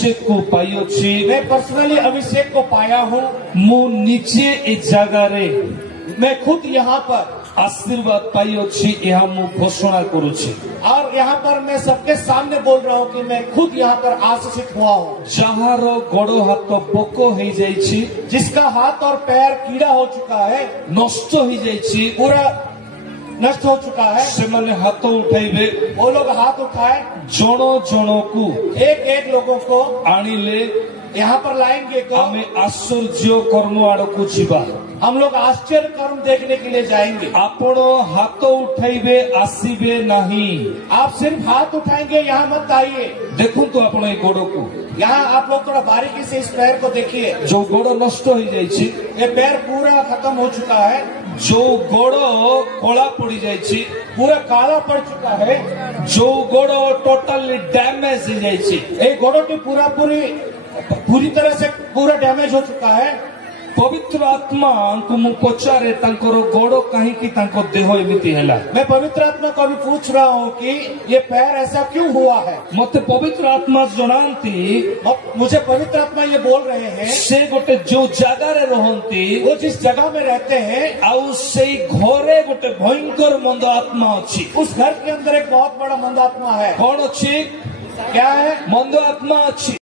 अभिषेक को पाइछि मैं पर्सनली अभिषेक को पाया हूँ। मु निजे ए जगह रे मैं खुद यहाँ पर आशीर्वाद पाइछि यह मु घोषणा करुछि और यहाँ पर मैं सबके सामने बोल रहा हूँ कि मैं खुद यहाँ पर आशीषित हुआ हूँ। जहार गोड़ हाथ पोको हो जाइछि जिसका हाथ और पैर कीड़ा हो चुका है, नष्ट हो जाइछि पूरा नष्ट हो चुका है, से माने हाथ उठाइबे वो लोग हाथ उठाए जण जण को एक एक लोगों को आनिले यहाँ पर लाएंगे तो आमे आश्चर्य कर्म आड़ को जीवा हम लोग आश्चर्य कर्म देखने के लिए जाएंगे। आपण हाथ उठाइबे आसीबे नहीं, आप सिर्फ हाथ उठाएंगे यहाँ मत आइए। देखो तो आपण ए गोड़ को यहाँ आप लोग थोड़ा बारीकी से इस पैर को देखिए। जो गोड़ नष्ट हो जाइछि ये पैर पूरा खत्म हो चुका है, जो गोड़ कला पड़ी जाइछि पूरा काला पड़ चुका है, जो गोड़ टोटली डैमेज हो जाइछि ये गोड़ों की पूरी तरह से पूरा डैमेज हो चुका है। पवित्र आत्मा को मु पचारे तांकर गोड़ कहीं की तांको देह एमिति हैला। मैं पवित्र आत्मा को भी पूछ रहा हूँ कि ये पैर ऐसा क्यों हुआ है। मते पवित्र आत्मा जनांती मुझे पवित्र आत्मा ये बोल रहे हैं से गोटे जो जगह रे रहंती वो जिस जगह में रहते हैं आउ से घरे गोटे भयंकर मंद आत्मा अछि। उस घर के अंदर एक बहुत बड़ा मंद आत्मा है। कौन अछि? क्या है? मंद आत्मा अछि।